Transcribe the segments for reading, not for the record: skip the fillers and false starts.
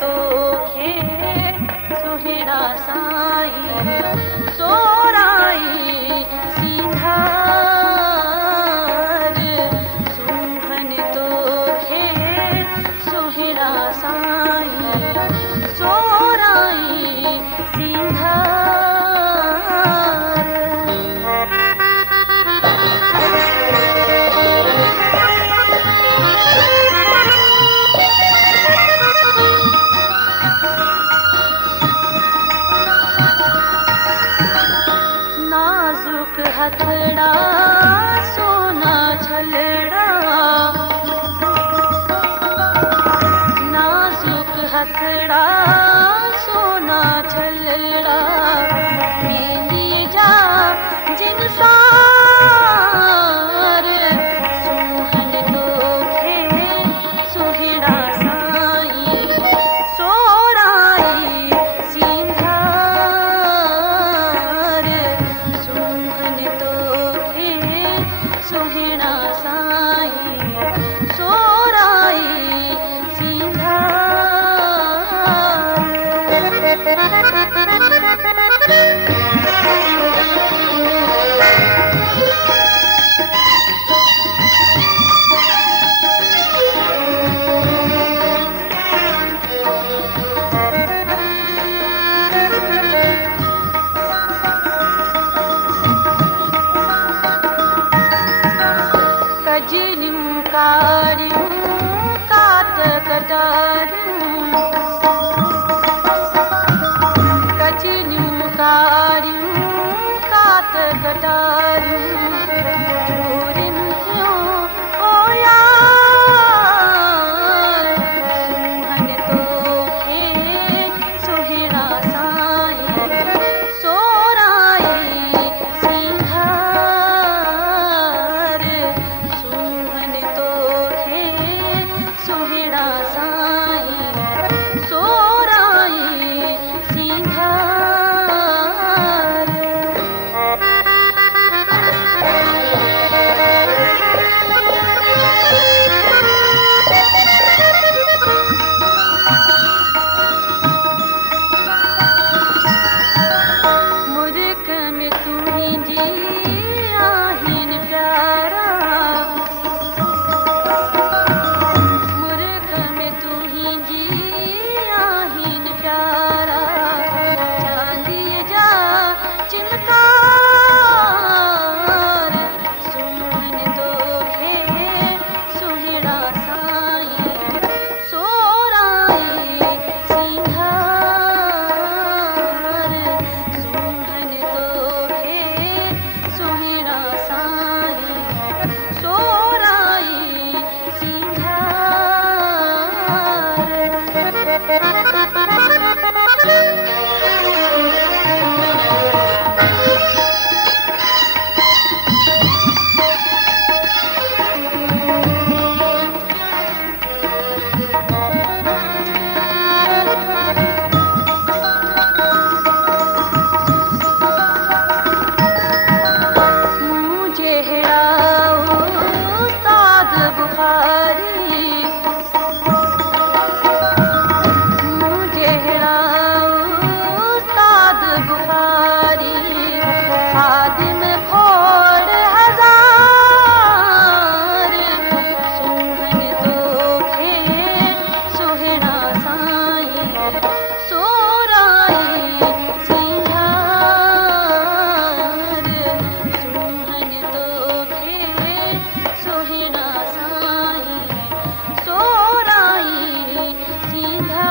तोखे सुहिड़ा साईं सोराई सिंधार सुहन तोखे सुहिड़ा साईं सोराई सिंधार नाजुक हथड़ा सोना छलड़ा नाजुक हथड़ा सोना छलड़ा मेली जा जिन सार सुहन तोखे सुहिड़ा साईं सोराई सिंधार सुहन तोखे सुहिड़ा साईं सोराई कजलियूं कारियूं कात कटारियूं कजलियूं कारियूं कात कटारियूं चूरिन थियूं ओ यार सुहन तोखे सुहिड़ा साईं सोराई सिंधार सुहन तोखे सुहिड़ा साईं सोराई सिंधार मुल्क में तुंहिंजी आहिन प्यारा मुल्क में तुंहिंजी आहिन प्यारा चांदीअ जा चिमकार सुहन तोखे सुहिड़ा साईं सोराई सिंधार सुहन तोखे सुहिड़ा साईं सोराई मुझे हेड़ाओ उस्ताद बुखारी मुझे हेड़ाओ उस्ताद बुखारी खादिम खोड़ हजार सुहन तोखे सुहिड़ा साईं सोराई सिंधार सुहन तोखे सुहिड़ा साईं सोराई सिंधार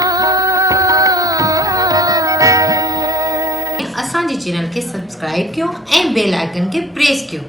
असांजे चैनल खे सब्सक्राइब कयो ऐं बेल आइकन खे प्रेस कयो।